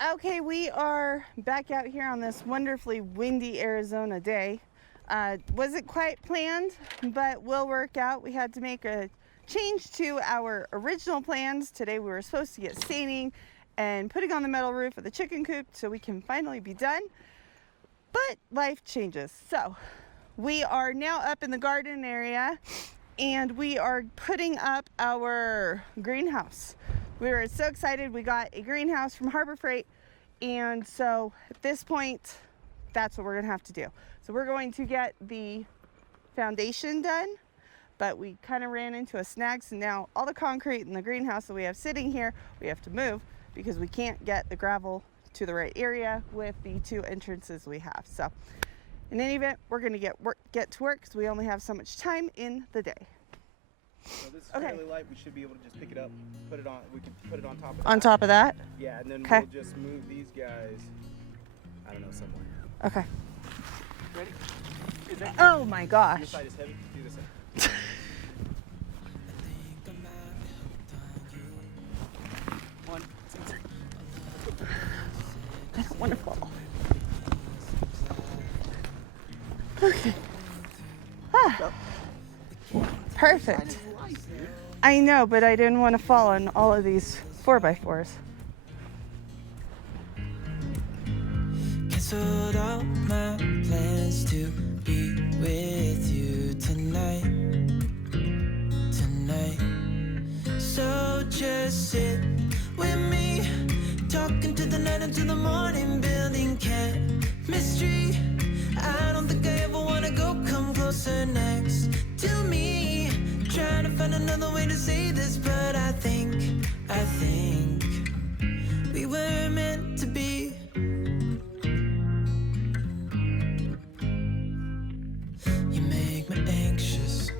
Okay, we are back out here on this wonderfully windy Arizona day. Wasn't quite planned, but will work out. We had to make a change to our original plans. Today we were supposed to get staining and putting on the metal roof of the chicken coop so we can finally be done. But life changes. So we are now up in the garden area and we are putting up our greenhouse. We were so excited. We got a greenhouse from Harbor Freight, and so at this point that's what we're gonna have to do. So we're going to get the foundation done, but we kind of ran into a snag, so now all the concrete in the greenhouse that we have sitting here we have to move because we can't get the gravel to the right area with the two entrances we have. So in any event, we're going to get to work because we only have so much time in the day. So this is fairly light. We should be able to just pick it up, put it on. We can put it on top of that. On top of that? Yeah, and then we'll just move these guys, I don't know, somewhere. Okay. Ready? Is that oh my gosh. Your side is heavy. Do this side. One, two, three. I don't want to fall. Okay. Ah. Perfect. I know, but I didn't want to fall on all of these 4x4s. Canceled all my plans to be with you tonight. So just sit with me, talking to the night until the morning, building chemistry. I don't think I ever wanna go come closer next to me. Trying to find another way to say this, but I think we were meant to be. You make me anxious.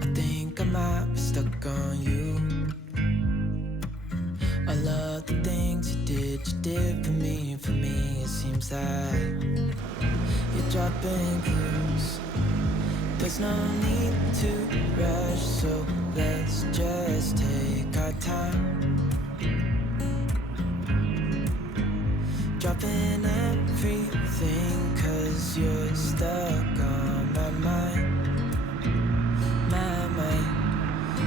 I think I might be stuck on you. I love the things you did for me. It seems like you're dropping clues. There's no need to rush, so let's just take our time. Dropping everything, 'cause you're stuck on my mind.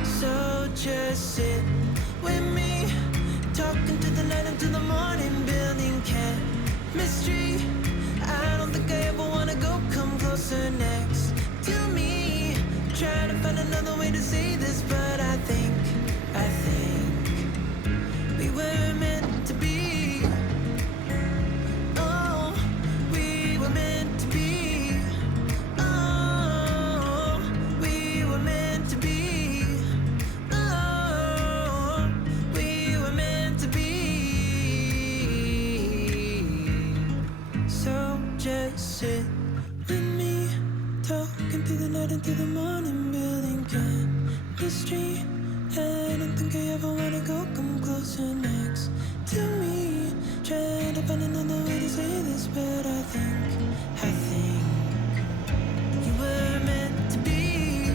So just sit with me, talking to the night until the morning, building chemistry. I don't think I ever wanna go come closer next to me. Trying to find another way to say this, but I think we were meant to be. Oh, we were meant to be. Oh, we were meant to be. Oh, we were meant to be. So just sit with me, talking through the night into the morning, building chemistry. I don't think I ever wanna go come closer next to me. Trying to find another way to say this, but I think you were meant to be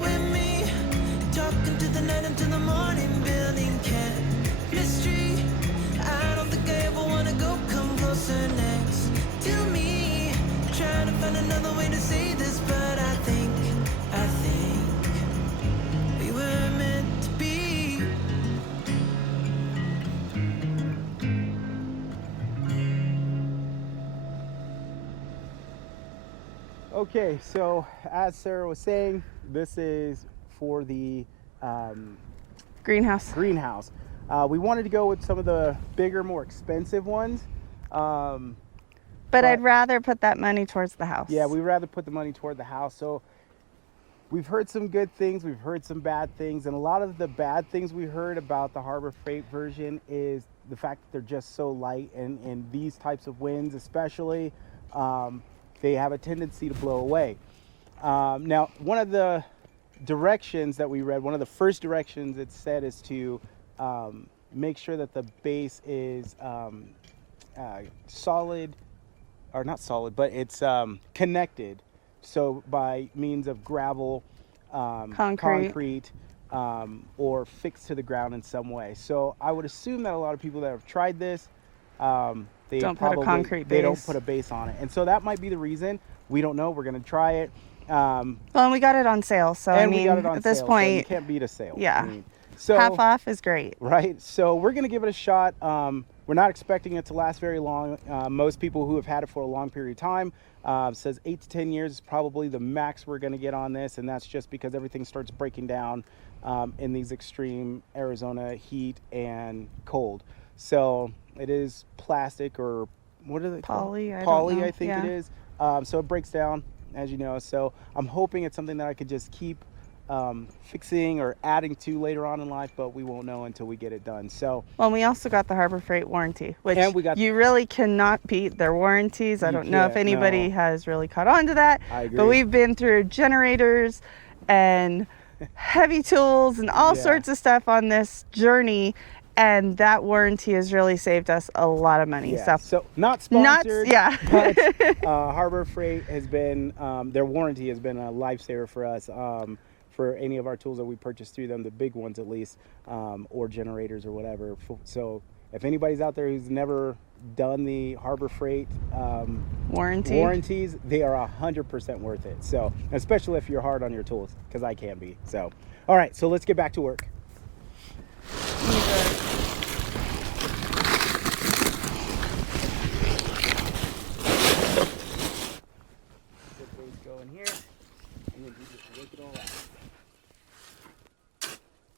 with me, talking to the night until the morning, building chemistry. I don't think I ever wanna go come closer next to me. Trying to find another way to say this, but I think we were meant to be. Okay, so as Sarah was saying, this is for the Greenhouse. We wanted to go with some of the bigger, more expensive ones. But I'd rather put that money towards the house. Yeah, we'd rather put the money toward the house. So we've heard some good things, we've heard some bad things, and a lot of the bad things we heard about the Harbor Freight version is the fact that they're just so light, and these types of winds especially, they have a tendency to blow away. Now, one of the directions that we read, one of the first directions it said is to make sure that the base is solid, or not solid, but it's connected. So by means of gravel, concrete, or fixed to the ground in some way. So I would assume that a lot of people that have tried this, they Don't put a concrete base. They don't put a base on it, and so that might be the reason. We don't know. We're gonna try it. Well, and we got it on sale, so I mean, at this sale, point, so you can't beat a sale. yeah. I mean, so half off is great. right? So we're gonna give it a shot. We're not expecting it to last very long. Most people who have had it for a long period of time says 8 to 10 years is probably the max we're gonna get on this, and that's just because everything starts breaking down in these extreme Arizona heat and cold. So it is plastic, or what are they called? Poly, I think yeah. it is. So it breaks down, as you know. So I'm hoping it's something that I could just keep fixing or adding to later on in life, but we won't know until we get it done. So, well, we also got the Harbor Freight warranty, which and we got, you really cannot beat their warranties. I don't know if anybody has really caught on to that, I agree. but we've been through generators and heavy tools and all Yeah. sorts of stuff on this journey, and that warranty has really saved us a lot of money. Yeah. So not sponsored, but Harbor Freight has been, their warranty has been a lifesaver for us. For any of our tools that we purchase through them, the big ones at least, or generators or whatever. So if anybody's out there who's never done the Harbor Freight warranties, they are 100% worth it. So especially if you're hard on your tools, because I can be. So all right, so let's get back to work. Go in here, and then you just work it all out.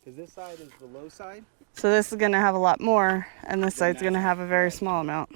Because this side is the low side. So this is going to have a lot more, and this side's going to have a very small amount.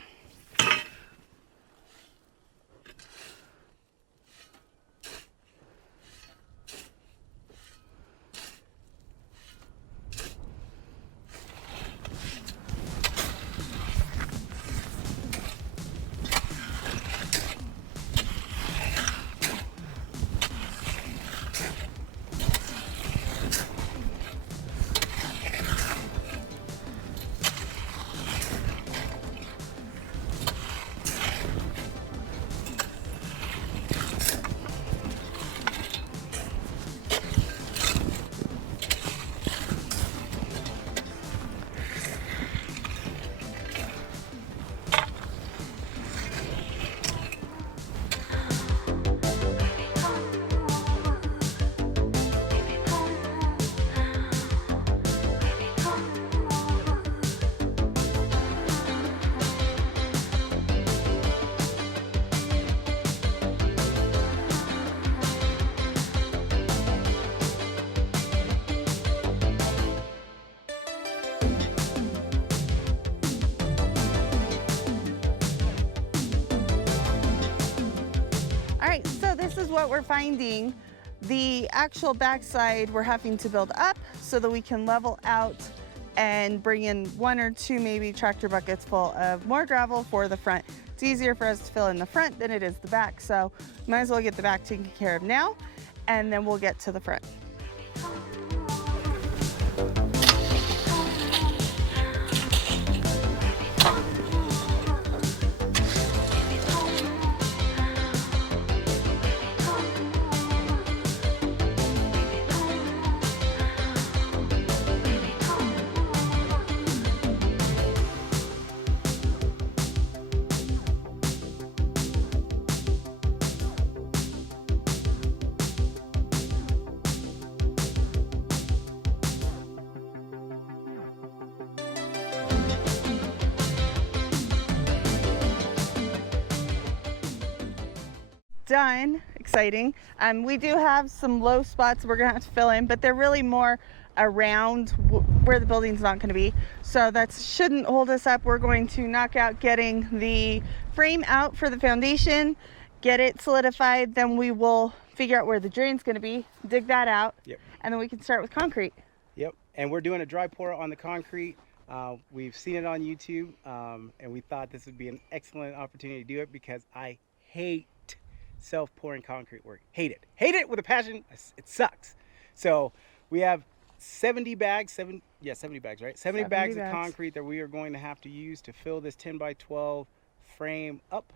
So this is what we're finding. The actual backside we're having to build up so that we can level out and bring in 1 or 2 maybe tractor buckets full of more gravel for the front. It's easier for us to fill in the front than it is the back, so might as well get the back taken care of now, and then we'll get to the front. Done. Exciting. We do have some low spots we're gonna have to fill in, but they're really more around where the building's not going to be, so that shouldn't hold us up. We're going to knock out getting the frame out for the foundation, get it solidified, then we will figure out where the drain's going to be, dig that out, Yep. and then we can start with concrete. Yep, and we're doing a dry pour on the concrete. We've seen it on YouTube, and we thought this would be an excellent opportunity to do it because I hate self-pouring concrete work. Hate it with a passion. It sucks. So we have 70 bags, 70 bags, right? 70 bags of concrete that we are going to have to use to fill this 10 by 12 frame up.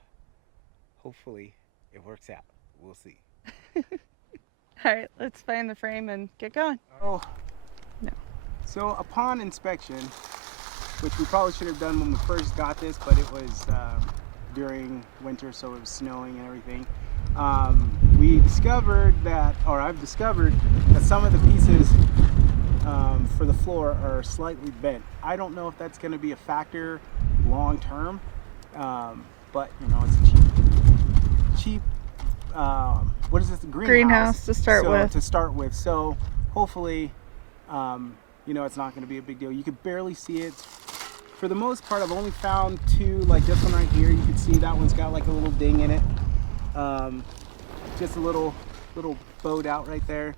Hopefully it works out. We'll see. All right, let's find the frame and get going. Oh, No. So upon inspection, which we probably should have done when we first got this, but it was during winter, so it was snowing and everything. We discovered that, or I've discovered that some of the pieces for the floor are slightly bent. I don't know if that's going to be a factor long term, but you know, it's a cheap what is this, Greenhouse to start with. So hopefully, you know, it's not going to be a big deal. You could barely see it. For the most part, I've only found two, like this one right here. You can see that one's got like a little ding in it. Just a little bowed out right there.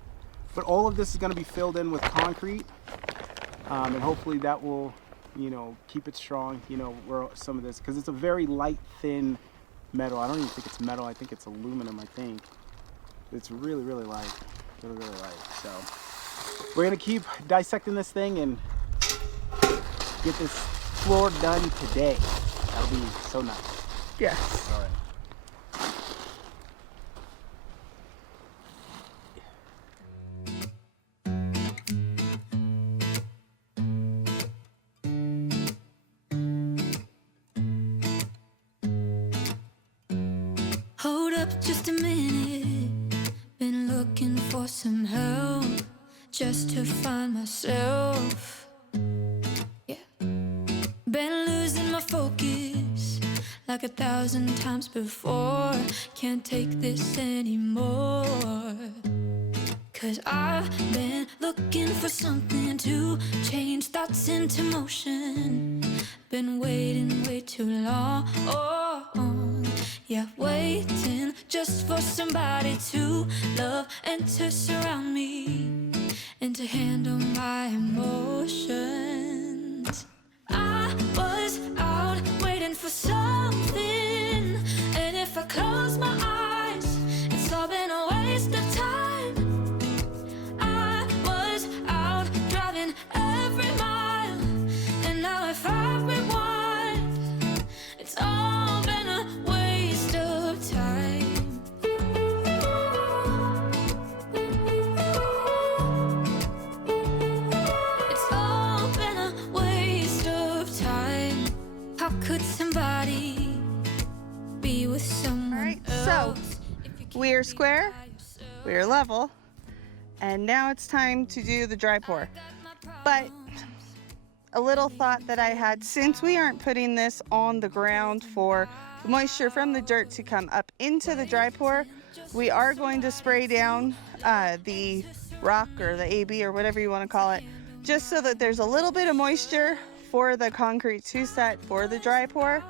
But all of this is going to be filled in with concrete, and hopefully that will, you know, keep it strong. You know, where some of this, because it's a very light, thin metal. I don't even think it's metal. I think it's aluminum. I think it's really light, really light. So we're gonna keep dissecting this thing and get this floor done today. That'll be so nice. Yes. All right. Hold up just a minute. Been looking for some help just to find myself. Yeah. Been losing my focus like 1,000 times before. Can't take this anymore. 'Cause I've been looking for something to change thoughts into motion. Been waiting way too long. Yeah, waiting just for somebody to love and to surround me and to handle my emotions. I was out waiting for something, and if I close my eyes, it's all been a waste of time. I was out driving every mile, and now if I rewind, it's all been a waste of time. It's all been a waste of time. How could somebody be with someone Alright, so else if you we are can't be square, by yourself? we are level, and now it's time to do the dry pour. But a little thought that I had, since we aren't putting this on the ground for the moisture from the dirt to come up into the dry pour, we are going to spray down the rock or the AB or whatever you want to call it, just so that there's a little bit of moisture for the concrete to set for the dry pour.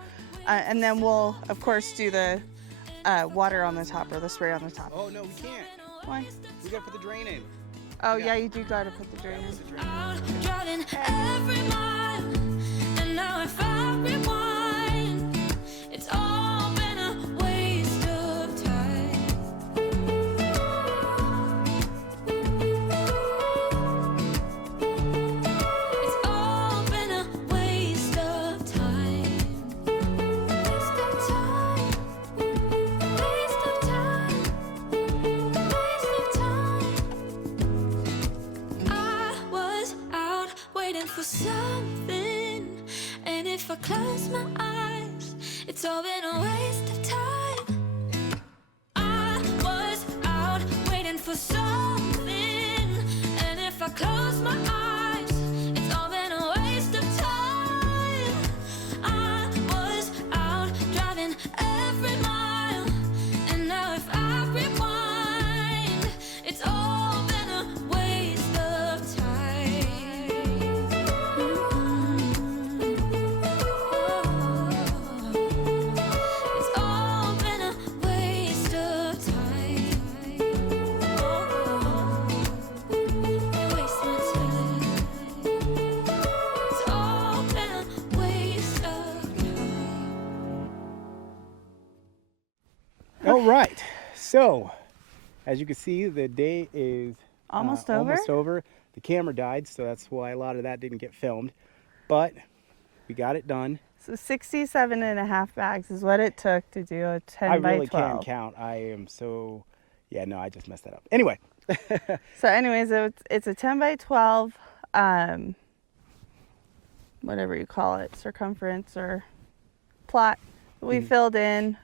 And then we'll, of course, do the water on the top or the spray on the top. Oh no, we can't. Why? We gotta put the drain in. Oh, yeah, you do got to put the drain in. Out driving every mile, and now if I rewind, it's all been a waste of time. It's all been a waste of time. Waste of time. Waste of time. Waste of time. I was out waiting for something, and if I close my eyes, it's all been a waste of time. I was out waiting for something, and if I close my eyes, it's all been a waste of time. I was out driving every mile, and now if I rewind, it's all been a waste of time. It's all been a waste of time. Waste my time. It's all been a waste of time. All right. So, as you can see, the day is Almost almost over. The camera died, so that's why a lot of that didn't get filmed. But we got it done. So 67.5 bags is what it took to do a 10 I by really 12. can't count. I am so, yeah, no, I just messed that up. Anyway, So anyways, it's a 10 by 12 whatever you call it, circumference or plot that we Mhm. filled in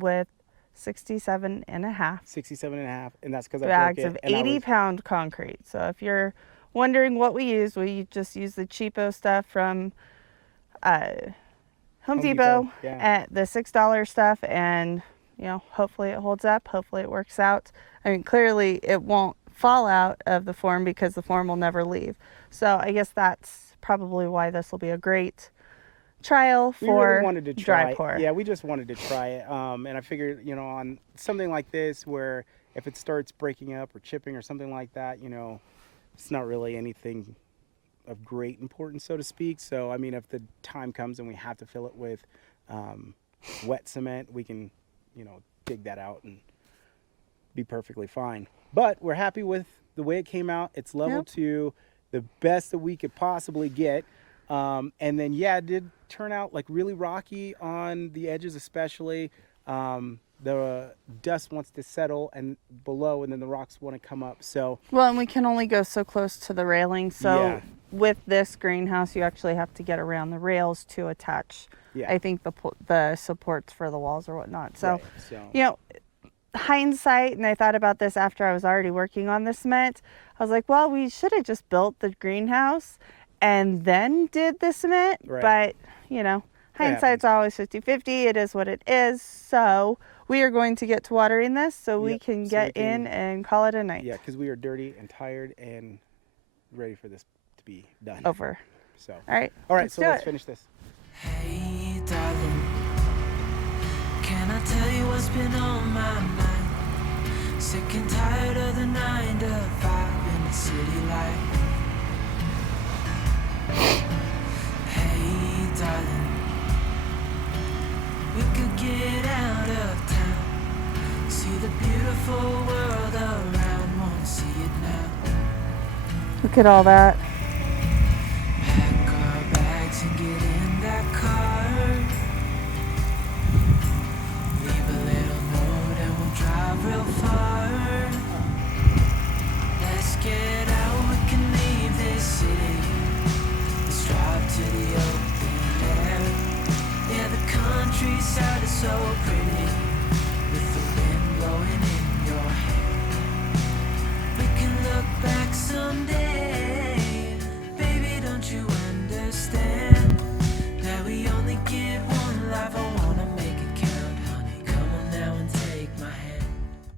with 67 and a half 67 and a half, and that's because I bags broke it. of And I 80-pound concrete. So if you're wondering what we just use the cheapo stuff from Home Depot yeah. at the $6 stuff, and hopefully it holds up, hopefully it works out. I mean, clearly it won't fall out of the form because the form will never leave. So I guess that's probably why this will be a great trial We for really wanted to dry try. pour. Yeah, we just wanted to try it. And I figured, on something like this, where if it starts breaking up or chipping or something like that, it's not really anything of great importance, so to speak. So, I mean, if the time comes and we have to fill it with wet cement, we can, dig that out and be perfectly fine. But we're happy with the way it came out. It's level 2, the best that we could possibly get. And then, it did turn out like really rocky on the edges, especially. The dust wants to settle and below, and then the rocks want to come up. So, well, and we can only go so close to the railing. So Yeah. with this greenhouse, you actually have to get around the rails to attach. Yeah. I think the supports for the walls or whatnot. So, right, hindsight, and I thought about this after I was already working on the cement. I was like, well, we should have just built the greenhouse and then did the cement. Right. But, hindsight's always 50-50. It is what it is. So we are going to get to watering this so we Yep, can so get we can- in and call it a night. Yeah, because we are dirty and tired and ready for this to be done. Over. So, All right. all right, let's so do let's it. finish this. Hey, darling, can I tell you what's been on my mind? Sick and tired of the 9 to 5 in the city life. Hey, darling, we could get out of town, see the beautiful world around, wanna see it now. Look at all that. Pack our bags and get in that car. Leave a little note and we'll drive real far. Let's get out, we can leave this city. Let's drive to the open air. Yeah, the countryside is so pretty.